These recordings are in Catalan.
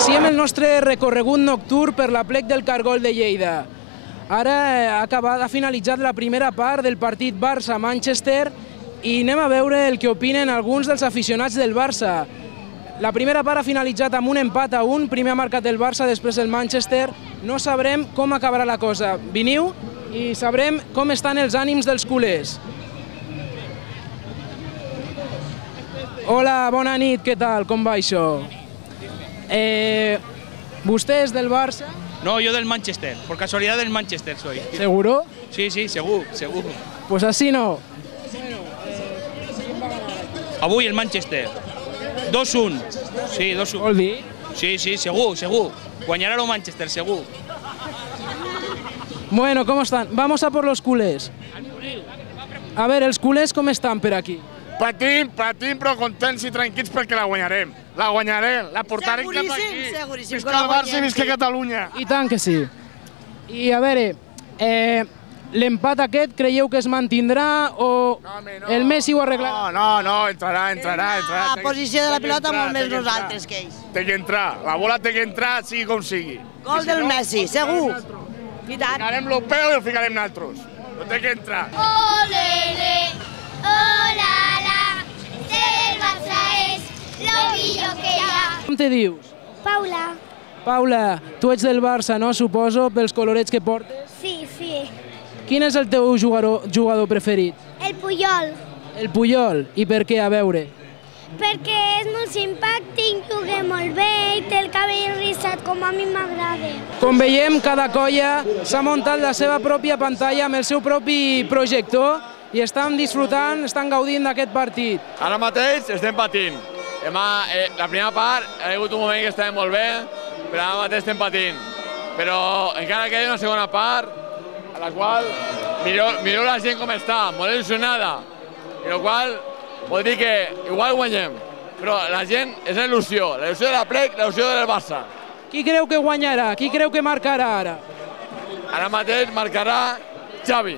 Iniciem el nostre recorregut nocturn per la plec del Cargol de Lleida. Ara ha finalitzat la primera part del partit Barça-Manchester i anem a veure el que opinen alguns dels aficionats del Barça. La primera part ha finalitzat amb un empat a 1, primer ha marcat el Barça, després el Manchester. No sabrem com acabarà la cosa. Veniu i sabrem com estan els ànims dels culers. Hola, bona nit, què tal? Com va això? ¿Usted es del Barça? No, yo del Manchester. Por casualidad del Manchester soy. ¿Seguro? Sí, sí, seguro, seguro. Pues así no. Avui el Manchester. 2-1. Sí, 2-1. Vol dir? Sí, sí, segur, segur. Guanyarà el Manchester, segur. Bueno, ¿cómo están? Vamos a por los culés. A ver, els culés com estan per aquí? Patint, però contents i tranquils perquè la guanyarem. La guanyarem, la portarem cap aquí. Seguríssim, Visca el Barça i visca Catalunya. I tant que sí. I a veure, l'empat aquest creieu que es mantindrà o el Messi ho arreglarà? No, entrarà. La posició de la pilota molt més nosaltres que ells. Té que entrar, la bola té que entrar, sigui com sigui. Gol del Messi, segur. I tant. Ficarem l'Opeu i el ficarem nosaltres. No té que entrar. Olele, olala, el Barça és lo millor que hi ha. Com te dius? Paula. Paula, tu ets del Barça, no? Suposo, pels colorets que portes. Sí. Quin és el teu jugador preferit? El Puyol. El Puyol. I per què? A veure. Perquè és molt simpàtic, juga molt bé i té el cabell rissat com a mi m'agrada. Com veiem, cada colla s'ha muntat la seva pròpia pantalla amb el seu propi projector i estan disfrutant, estan gaudint d'aquest partit. Ara mateix estem patint. La primera part ha hagut un moment que estava molt bé, però ara mateix estem patint. Però encara queda una segona part, a la qual mireu la gent com està, molt il·lusionada. I la qual vol dir que igual guanyem, però la gent és la il·lusió de la plec, la il·lusió del Barça. Qui creu que guanyarà? Qui creu que marcarà ara? Ara mateix marcarà Xavi.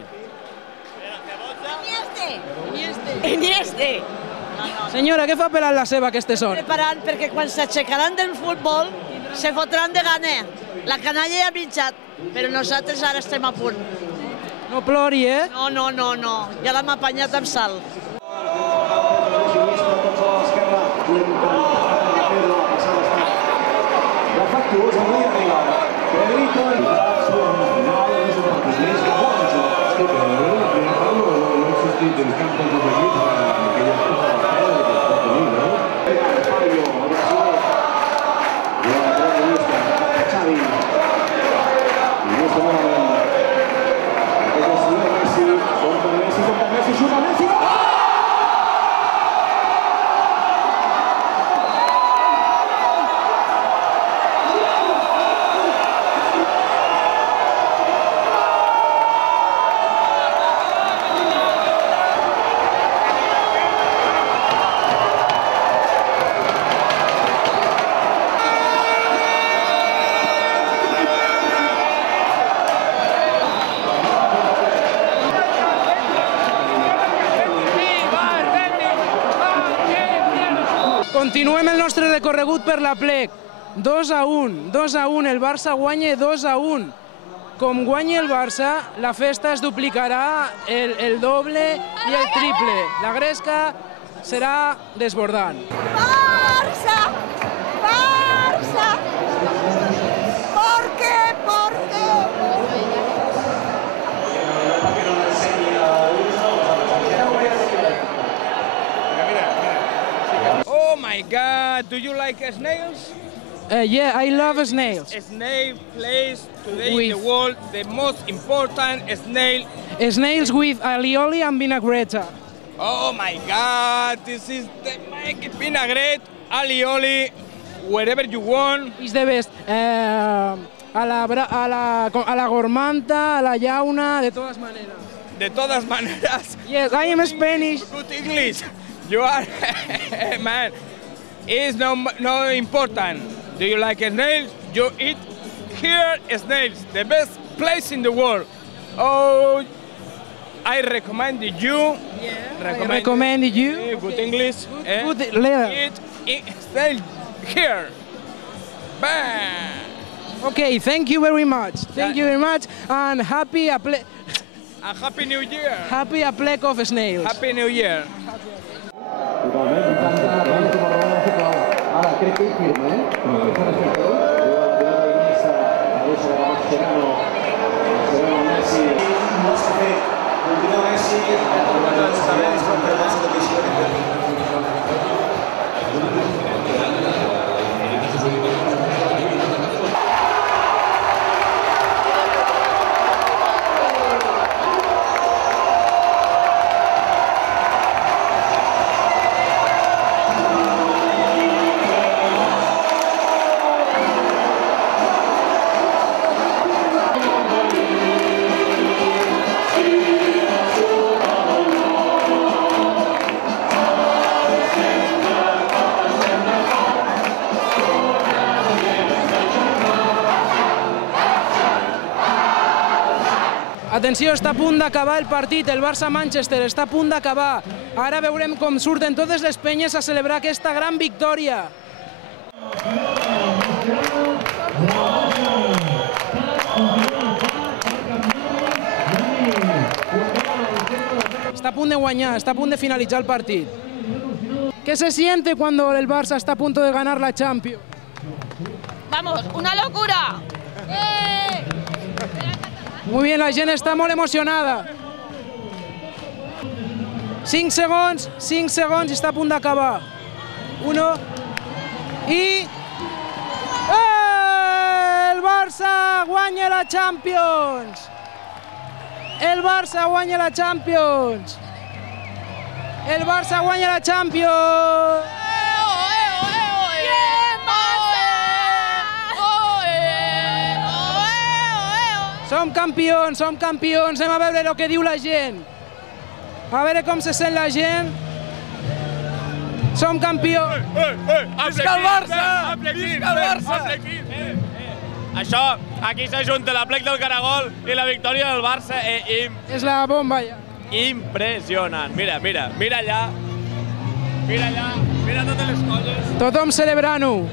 Iniesta. Senyora, què fa pelant la ceba a aquestes hores? Preparant perquè quan s'aixecaran del futbol se fotran de gana. La canalla ja ha mitjat, però nosaltres ara estem a punt. No plori, eh? No. Ja l'hem apanyat amb sal. Continuem el nostre recorregut per la plec. 2-1, el Barça guanya 2-1. Com guanyi el Barça, la festa es duplicarà el doble i el triple. La gresca serà desbordant. Barça! Barça! Do you like snails? Yeah, I love snails. Snail plays today in With- the world the most important snail. Snails with alioli and vinaigrette. Oh my God, this is the vinaigrette, alioli, wherever you want. Is the best. A la gormanta, a la llauna, de todas maneras. De todas maneras, Yes, I am Spanish. good English. You are, man. It's no important. Do you like snails? You eat here snails, the best place in the world. Oh, I recommend you. I recommend you. Good English. Good leather. Eat snail here. Bam. Okay, thank you very much. Thank you very much, and happy a Happy New Year. plague of snails. Happy New Year. Ara, crec que ell firma, eh? Aquesta respecte. La pilota ingressa a l'eix de Mascherano. Mascherano Messi. No s'ha fet. Continua Messi. També disfruta de visió. Atenció, està a punt d'acabar el partit, el Barça-Manchester està a punt d'acabar. Ara veurem com surten totes les penyes a celebrar aquesta gran victòria. Está a punto de guanyar, está a punto de finalizar el partido. ¿Qué se siente cuando el Barça está a punto de ganar la Champions? Vamos, una locura. Muy bien, la gent està molt emocionada. 5 segons i està a punt d'acabar. 1 i... El Barça guanya la Champions! El Barça guanya la Champions! El Barça guanya la Champions! Som campions, anem a veure el que diu la gent. A veure com se sent la gent. Som campions. Visca el Barça! Visca el Barça! Això, aquí s'ajunta la plec del Caragol i la victòria del Barça. És la bomba, ja. Impressionant. Mira, mira, mira allà. Mira allà, mira totes les coses. Tothom celebrant-ho.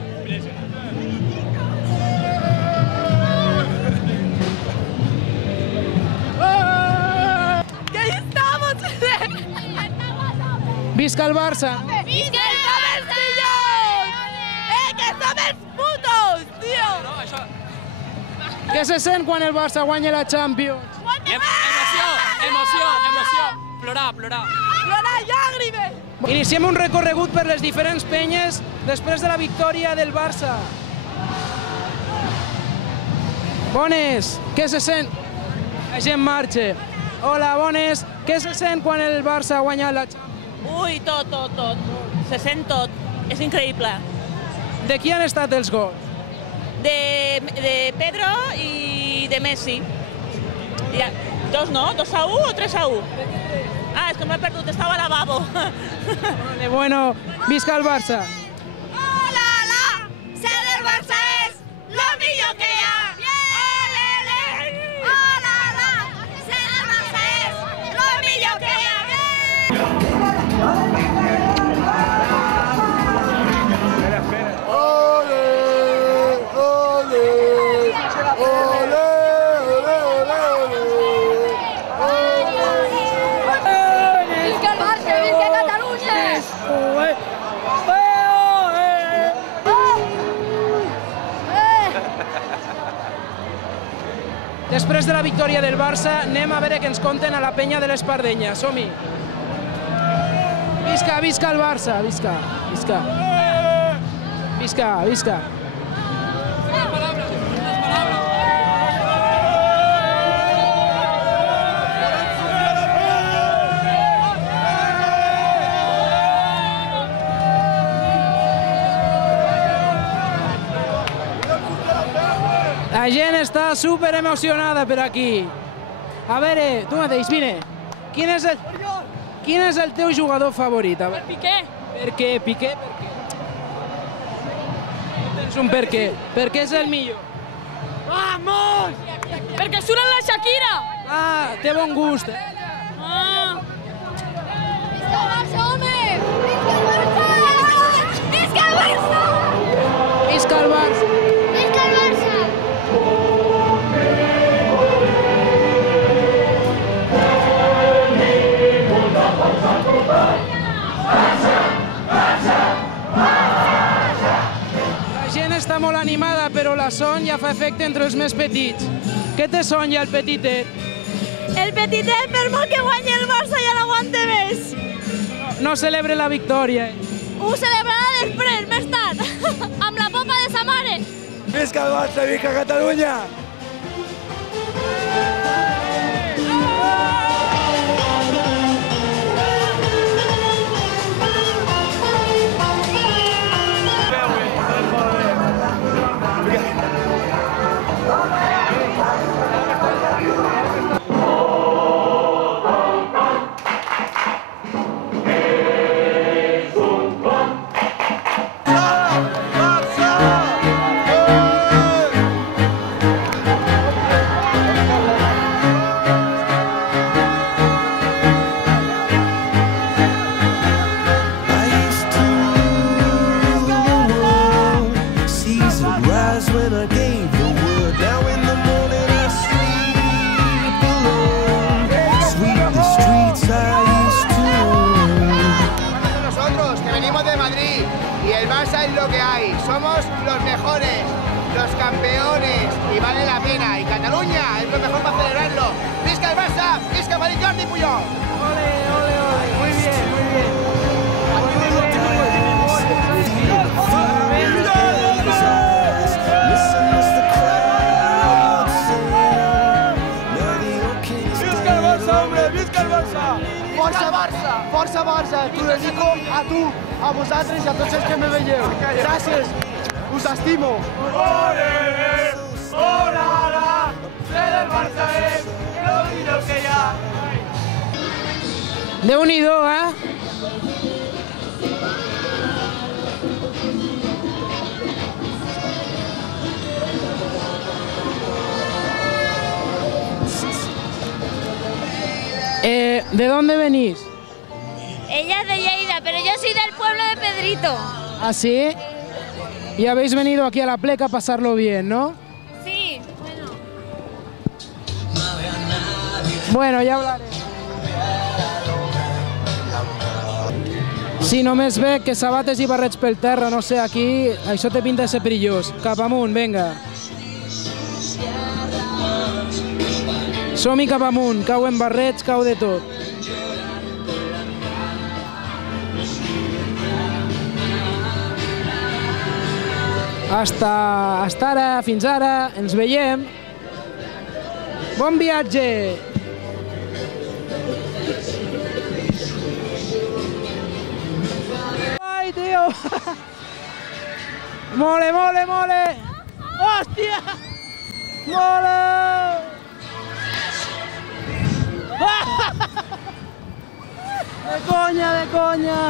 Visca el Barça! ¡Visca el Barcelona! ¡Que somos putos, tío! Què se sent quan el Barça guanya la Champions? Emoció. Plorar. ¡Llorar llàgrimes! Iniciem un recorregut per les diferents penyes després de la victòria del Barça. Bones, què se sent? La gent marxa. Hola, bones, què se sent quan el Barça ha guanyat la Champions? Ui, tot. Se sent tot. És increïble. De qui han estat els gols? De Pedro i de Messi. Dos no? 2-1 o 3-1? Ah, és que m'he perdut, estava al lavabo. Bueno, visca el Barça. ¡Hola! ¡Ser del Barça es lo millor que hi ha! ¡Ole! ¡Hola! ¡Ser del Barça es lo millor que hi ha! ¡Visca el Barça! ¡Visca Catalunya! Després de la victòria del Barça, anem a veure què ens conten a la penya de l'Espardenya. Som-hi! Visca el Barça, visca. Visca, visca. La gent està super emocionada per aquí. A veure, tu mateix, vine. Quin és el teu jugador favorit? Piqué. Per què? Piqué? Per què? Tens un per què? Per què és el millor? Vamos! Perquè surt la Shakira. Ah, té bon gust. Ah. Visca el Barça, home! Visca el Barça! Visca el Barça! Visca el Barça! La gent està molt animada, però la son ja fa efecte entre els més petits. Què té son ja el petitet? El petitet, per molt que guanyi el Barça, ja l'aguante més. No celebre la victòria. Ho celebrarà després, més tard, amb la popa de sa mare. Visca el Barça, visca Catalunya! Somos los mejores, los campeones y vale la pena. Y Cataluña es lo mejor para celebrarlo. ¡Visca el Barça! ¡Visca Madrid, Jordi Puyol! ¡Ole, ole, ole! Muy bien, muy bien. Visca el Barça, hombre! Visca el Barça! Força Barça! Força Barça! T'ho dedico a tu, a vosaltres i a tots els que me veieu. Gràcies! Us estimo! Ole! Hola! Ser del Barça és lo millor que hi ha! Déu-n'hi-do, eh? ¿De dónde venís? Ella es de Lleida, pero yo soy del pueblo de Pedrito. ¿Ah, sí? Y habéis venido aquí a la Pleca a pasarlo bien, ¿no? Sí, bueno. Bueno, ja hablaré. Si només veig que sabates i barrets pel terra, no sé, aquí, això té pinta de ser perillós. Cap amunt, vinga. Som-hi cap amunt, cauen barrets, cau de tot. Hasta ara, fins ara, ens veiem. Bon viatge! Ai, tio! Mole, mole, mole! Hòstia! Mole! De conya, de conya!